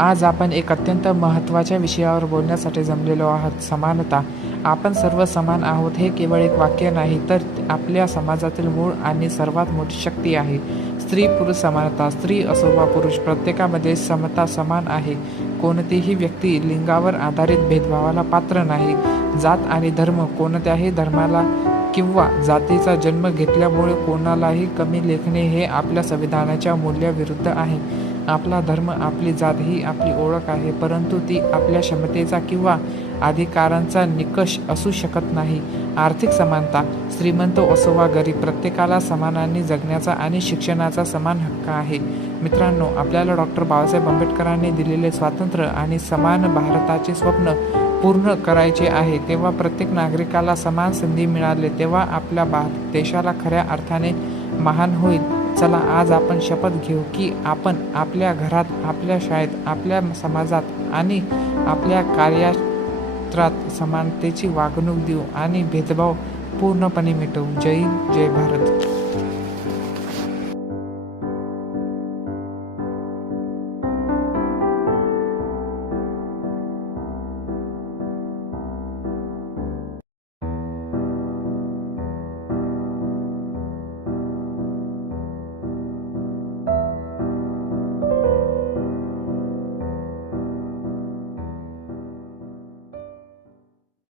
आज आपण एक अत्यंत महत्त्वाच्या विषयावर बोलण्यासाठी जमलेलो आहोत, समानता. आपण सर्व समान आहोत हे केवळ एक वाक्य नाही, तर आपल्या समाजातील मूळ आणि सर्वात मोठी शक्ती आहे. स्त्री पुरुष समानता. स्त्री असो वा पुरुष, प्रत्येकामध्ये समता समान आहे. कोणतीही व्यक्ती लिंगावर आधारित भेदभावाला पात्र नाही. जात आणि धर्म. कोणत्याही धर्माला किंवा जातीचा जन्म घेतल्यामुळे कोणालाही कमी लेखणे हे आपल्या संविधानाच्या मूल्याविरुद्ध आहे. आपला धर्म, आपली जात ही आपली ओळख आहे, परंतु ती आपल्या क्षमतेचा किंवा अधिकारांचा निकष असू शकत नाही. आर्थिक समानता. श्रीमंत असो वा गरीब, प्रत्येकाला समानाने जगण्याचा आणि शिक्षणाचा समान हक्क आहे. मित्रांनो, आपल्याला डॉक्टर बाबासाहेब आंबेडकरांनी दिलेले स्वातंत्र्य आणि समान भारताचे स्वप्न पूर्ण करायचे आहे. तेव्हा प्रत्येक नागरिकाला समान संधी मिळाली, तेव्हा आपल्या भारत देशाला खऱ्या अर्थाने महान होईल. चला, आज आपण शपथ घेऊ की आपण आपल्या घरात, आपल्या शाळेत, आपल्या समाजात आणि आपल्या कार्यक्षेत्रात समानतेची वागणूक देऊ आणि भेदभाव पूर्णपणे मिटवू. जय हिंद, जय भारत.